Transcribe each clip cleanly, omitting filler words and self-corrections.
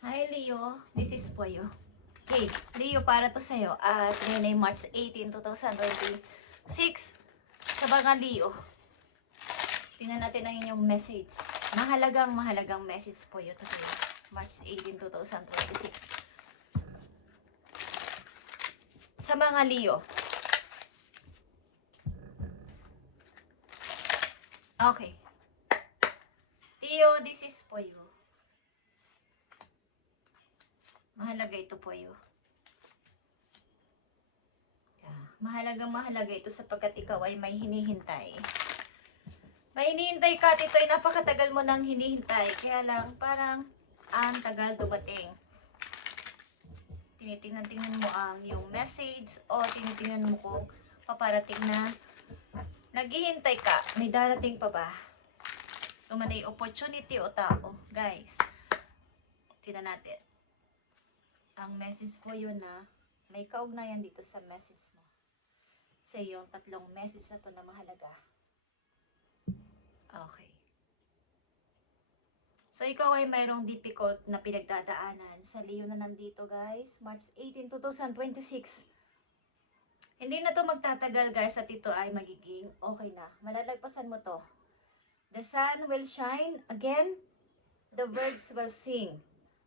Hi Leo, this is Poyo. Hey, Leo, para to sa'yo. At ngayon ay March 18, 2026. Sa mga Leo, tingnan natin ang inyong message. Mahalagang message po yun today. March 18, 2026. Sa mga Leo. Okay. Leo, this is Poyo. Mahalaga ito Poyo. Mahalaga ito sapagkat ikaw ay may hinihintay. May hinihintay ka at ito ay napakatagal mo nang hinihintay. Kaya lang parang ang tagal dumating. Tinitingnan mo ang yung message o tinitingnan mo kung paparating na naghihintay ka. May darating pa ba? Tumanay opportunity o tao. Guys, tingnan natin. Ang message po yun na may kaugnayan dito sa message mo. Sa iyong tatlong message na to na mahalaga. Okay. So, ikaw ay mayroong difficult na pinagdadaanan. Sa Leo na nandito, guys. March 18, 2026. Hindi na to magtatagal, guys, at ito ay magiging okay na. Malalagpasan mo to. The sun will shine again. The birds will sing.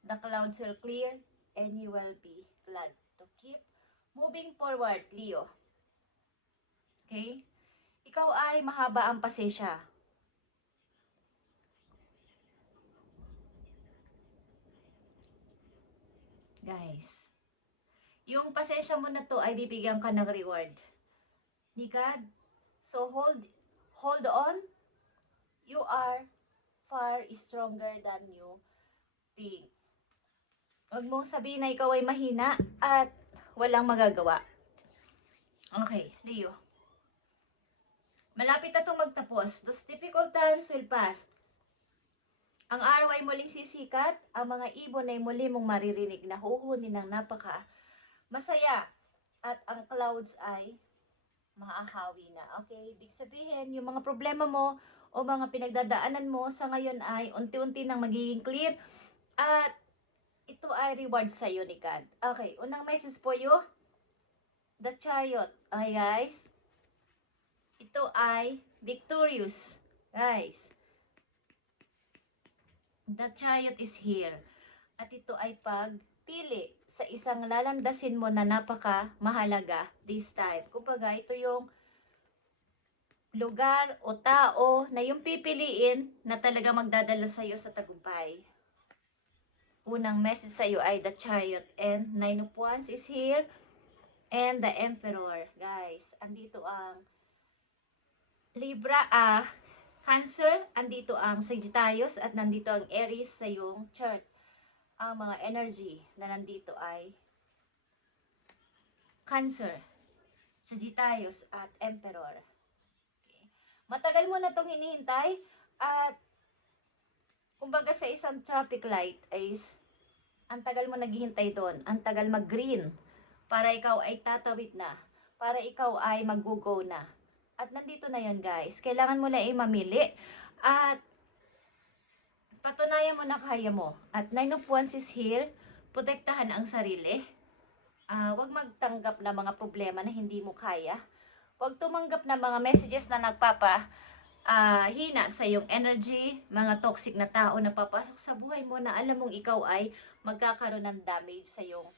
The clouds will clear. And you will be glad to keep moving forward, Leo. Okay? Ikaw ay mahaba ang pasensya. Guys, yung pasensya mo na to ay bibigyan ka ng reward ni God. So hold on. You are far stronger than you think. Huwag mong sabihin na ikaw ay mahina at walang magagawa. Okay, Leo. Malapit na itong magtapos. Those difficult times will pass. Ang araw ay muling sisikat, ang mga ibon ay muli mong maririnig na huhunin ng napaka masaya at ang clouds ay maahawi na. Okay, ibig sabihin, yung mga problema mo o mga pinagdadaanan mo sa ngayon ay unti-unti nang magiging clear at ito ay reward sa iyo ni God. Okay, unang message for you, the chariot. Okay guys, ito ay victorious. Guys, the chariot is here. At ito ay pagpili sa isang lalandasin mo na napaka mahalaga this time. Kumbaga, ito yung lugar o tao na yung pipiliin na talaga magdadala sa iyo sa tagumpay. Unang message sa iyo ay the chariot and Nine of Wands is here and the Emperor. Guys, andito ang Libra, Cancer, andito ang Sagittarius at nandito ang Aries sa iyong chart. Ang mga energy na nandito ay Cancer, Sagittarius at Emperor. Okay. Matagal mo na itong hinihintay at kumbaga sa isang traffic light is ang tagal mo naghihintay doon, ang tagal mag-green para ikaw ay tatawid na, para ikaw ay mag-go na. At nandito na yon guys. Kailangan mo na mamili at patunayan mo na kaya mo. At Nine of Wands is here. Protektahan ang sarili. Huwag magtanggap na mga problema na hindi mo kaya. Huwag tumanggap na mga messages na hina sa iyong energy, mga toxic na tao na papasok sa buhay mo na alam mong ikaw ay magkakaroon ng damage sa iyong,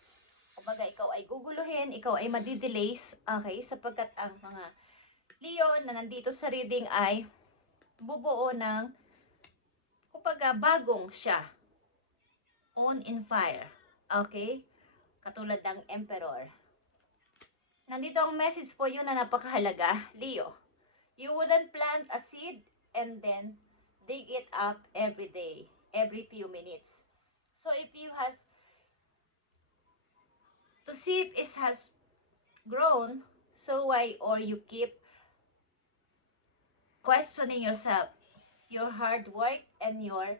kumbaga ikaw ay guguluhin, ikaw ay madidelays, okay, sapagkat ang mga Leo na nandito sa reading ay bubuo ng, kumbaga bagong siya, on in fire, okay, katulad ng Emperor. Nandito ang message po yun na napakahalaga, Leo. You wouldn't plant a seed and then dig it up every day, every few minutes. So if you to see if it has grown, so why or you keep questioning yourself, your hard work and your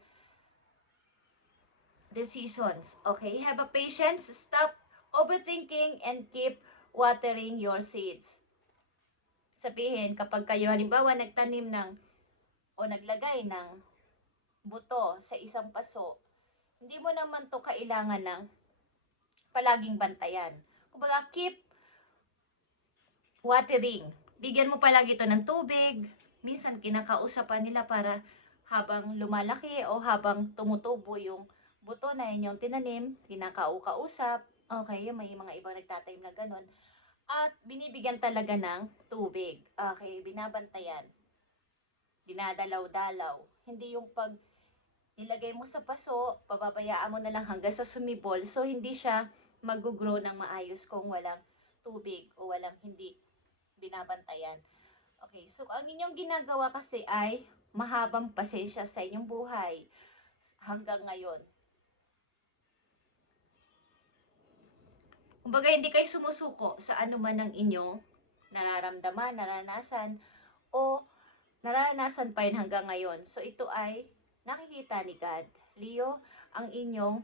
decisions. Okay, have a patience, stop overthinking and keep watering your seeds. Sabihin, kapag kayo halimbawa nagtanim ng o naglagay ng buto sa isang paso, hindi mo naman to kailangan ng palaging bantayan. Kumbaga, keep watering. Bigyan mo palagi ito ng tubig. Minsan kinakausapan nila para habang lumalaki o habang tumutubo yung buto na inyong tinanim, kinakausap. Okay, may mga ibang nagtatanim na ganun. At binibigyan talaga ng tubig. Okay, binabantayan. Dinadalaw-dalaw. Hindi yung pag nilagay mo sa paso, pababayaan mo na lang hanggang sa sumibol. So, hindi siya mag-grow ng maayos kung walang tubig o walang hindi binabantayan. Okay, so ang inyong ginagawa kasi ay mahabang pasensya sa inyong buhay hanggang ngayon. Kumbaga, hindi kayo sumusuko sa anuman ng inyong nararamdaman, naranasan, o naranasan pa rin hanggang ngayon. So, ito ay nakikita ni God. Leo, ang inyong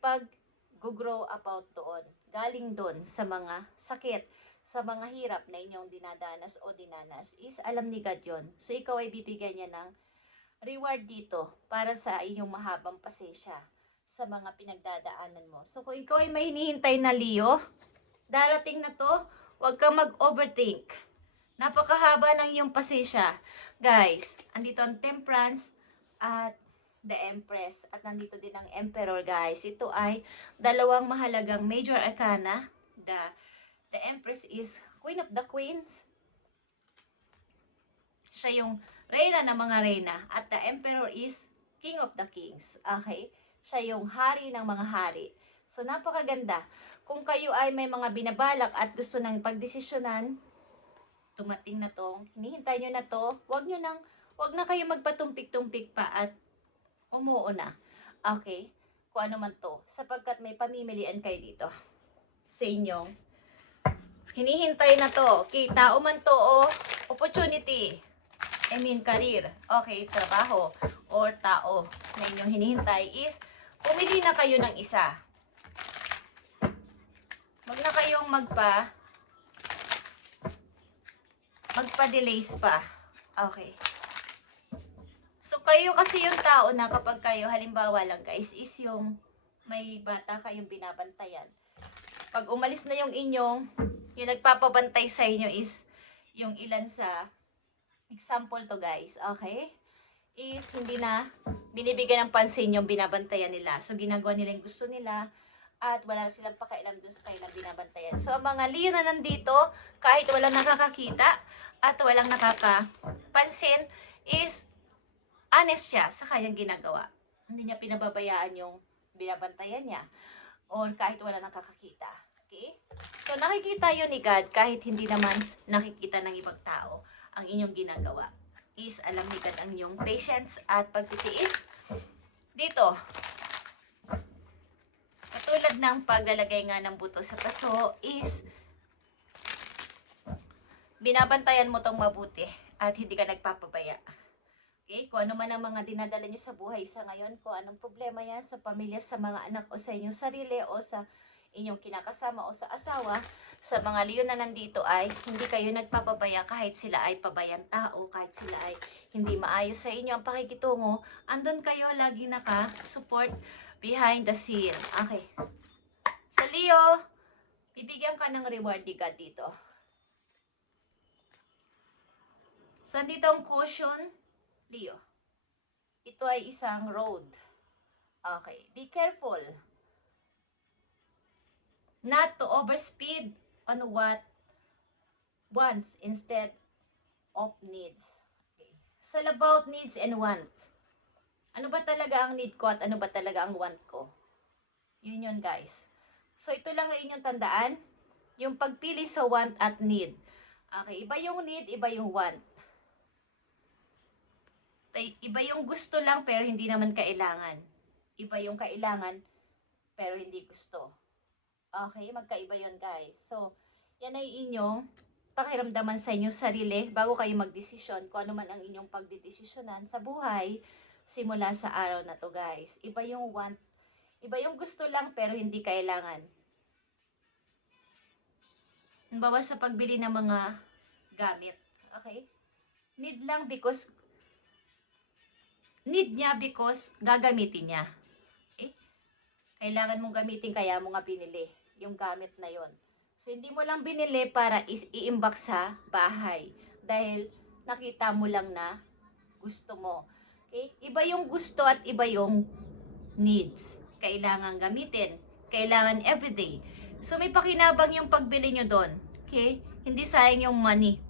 pag-grow about doon. Galing doon sa mga sakit, sa mga hirap na inyong dinadanas o dinanas, is alam ni God yun. So, ikaw ay bibigyan niya ng reward dito para sa inyong mahabang pasensya sa mga pinagdadaanan mo. So, kung ikaw ay may hinihintay na Leo, darating na to, huwag kang mag-overthink. Napakahaba ng iyong pasensya. Guys, andito ang Temperance at the Empress. At nandito din ang Emperor, guys. Ito ay dalawang mahalagang major arcana. The Empress is Queen of the Queens. Siya yung reyna ng mga reyna. At the Emperor is King of the Kings. Okay? Siya yung hari ng mga hari. So, napakaganda. Kung kayo ay may mga binabalak at gusto nang pagdesisyonan, tumating na to, hinihintay nyo na to, wag na kayo magpatumpik-tumpik pa at umuo na. Okay? Kung ano man to. Sapagkat may pamimilian kayo dito. Sa inyong hinihintay na to. Kita o man to o opportunity. I mean, career. Okay, trabaho or tao na inyong hinihintay is pumili na kayo ng isa. Wag na kayong magpa-delays pa. Okay. So, kayo kasi yung tao na kapag kayo, halimbawa lang guys, is yung may bata kayong binabantayan. Pag umalis na yung yung nagpapabantay sa inyo is yung ilan sa example to guys, okay? Is hindi na binibigyan ng pansin yung binabantayan nila. So, ginagawa nila yung gusto nila at wala na silang pakailan dun sa kanilang binabantayan. So, ang mga Leo na nandito, kahit walang nakakakita at walang nakakapansin, is honest siya sa kanyang ginagawa. Hindi niya pinababayaan yung binabantayan niya or kahit wala nakakakita. Okay? So, nakikita yun ni God kahit hindi naman nakikita ng ibang tao ang inyong ginagawa. Is alam ni God ang inyong patience at pagtitiis. Dito, katulad ng paglalagay nga ng buto sa paso is binabantayan mo tong mabuti at hindi ka nagpapabaya. Okay? Kung ano man ang mga dinadala nyo sa buhay sa ngayon, kung anong problema yan sa pamilya, sa mga anak o sa inyong sarili o sa inyong kinakasama o sa asawa, sa mga Leo na nandito ay hindi kayo nagpapabaya kahit sila ay pabayang tao, kahit sila ay hindi maayos sa inyo ang pakikitungo, andun kayo lagi naka-support behind the scene. Okay. Sa Leo, bibigyan ka ng reward ni God dito. So, andito ang caution, Leo. Ito ay isang road. Okay. Be careful not to overspeed on what wants instead of needs. Okay. So, about needs and wants. Ano ba talaga ang need ko at ano ba talaga ang want ko? Yun guys. So, ito lang ang inyong tandaan. Yung pagpili sa want at need. Okay. Iba yung need, iba yung want. Iba yung gusto lang pero hindi naman kailangan. Iba yung kailangan pero hindi gusto. Okay, magkaiba yun guys. So, yan ay inyong pakiramdaman sa inyong sarili bago kayo magdesisyon kung ano man ang inyong pagdidesisyonan sa buhay simula sa araw na to guys. Iba yung want, iba yung gusto lang pero hindi kailangan. Halimbawa sa pagbili ng mga gamit. Okay? Need lang because need niya because gagamitin niya. Okay? Kailangan mong gamitin, kaya mo nga binili yung gamit na yon. So, hindi mo lang binili para iimbak sa bahay. Dahil nakita mo lang na gusto mo. Okay? Iba yung gusto at iba yung needs. Kailangan gamitin. Kailangan everyday. So, may pakinabang yung pagbili nyo doon. Okay? Hindi sayang yung money.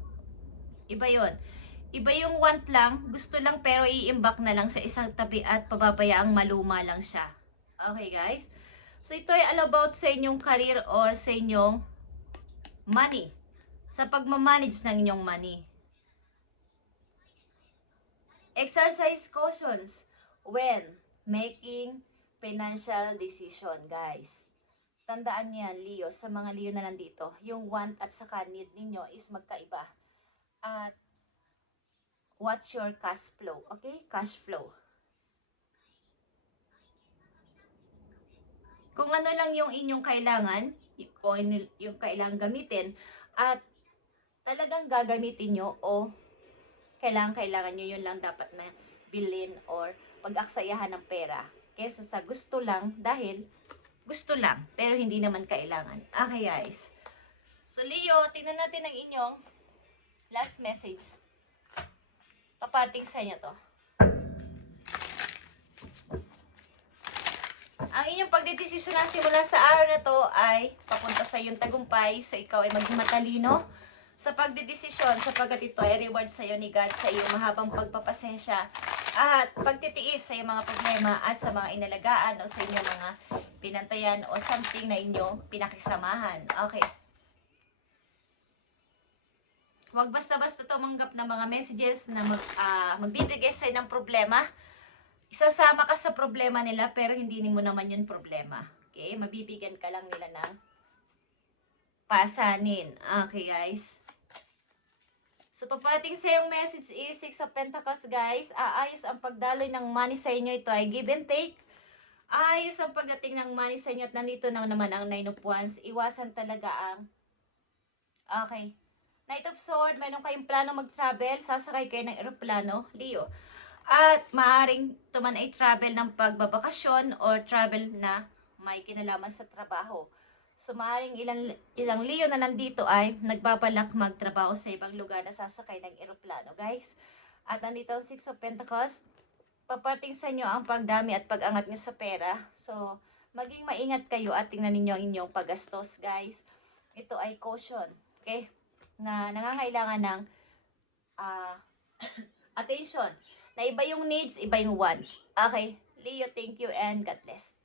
Iba yon. Iba yung want lang, gusto lang pero iimbak na lang sa isang tabi at pababayaang maluma lang siya. Okay guys? So ito ay all about sa inyong career or sa inyong money. Sa pagmamanage ng inyong money. Exercise cautions when making financial decision, guys. Tandaan niyo yan, Leo, sa mga Leo na nandito. Yung want at saka need ninyo is magkaiba. At what's your cash flow? Okay? Cash flow. Kung ano lang yung inyong kailangan, o yung kailangan gamitin, at talagang gagamitin nyo o kailangan nyo yun lang dapat na bilhin or pag-aksayahan ng pera. Kesa sa gusto lang dahil gusto lang pero hindi naman kailangan. Okay guys. So Leo, tingnan natin ang inyong last message. Papating sa inyo to. Ang inyong pagdedesisyon na simula sa araw na to ay papunta sa iyong tagumpay. So ikaw ay maging matalino sa pagdedesisyon sapagkat ito ay reward sa iyo ni God sa iyong mahabang pagpapasensya at pagtitiis sa iyong mga problema at sa mga inalagaan o sa inyong mga pinantayan o something na inyong pinakisamahan. Okay. Huwag basta-basta tumanggap ng mga messages na magbibigay sa'yo ng problema. Isasama ka sa problema nila pero hindi mo naman yun problema. Okay? Mabibigyan ka lang nila ng pasanin. Okay, guys? So, papating sa yung message is 6 of Pentacles, guys. Aayos ang pagdaloy ng money sa inyo. Ito ay give and take. Aayos ang pagdating ng money sa inyo at nandito naman ang 9 of Wands. Iwasan talaga ang okay. Knight of Sword, mayroon kayong plano mag-travel, sasakay kayo ng eroplano, Leo. At maaaring ito man ay travel ng pagbabakasyon or travel na may kinalaman sa trabaho. So maaaring ilang Leo na nandito ay nagbabalak magtrabaho sa ibang lugar na sasakay ng eroplano, guys. At nandito ang 6 of Pentacles, papating sa inyo ang pagdami at pag-angat nyo sa pera. So maging maingat kayo at tingnan ninyo ang inyong paggastos, guys. Ito ay caution, okay? Na nangangailangan ng attention. Na iba yung needs, iba yung wants. Okay, Leo, thank you and God bless.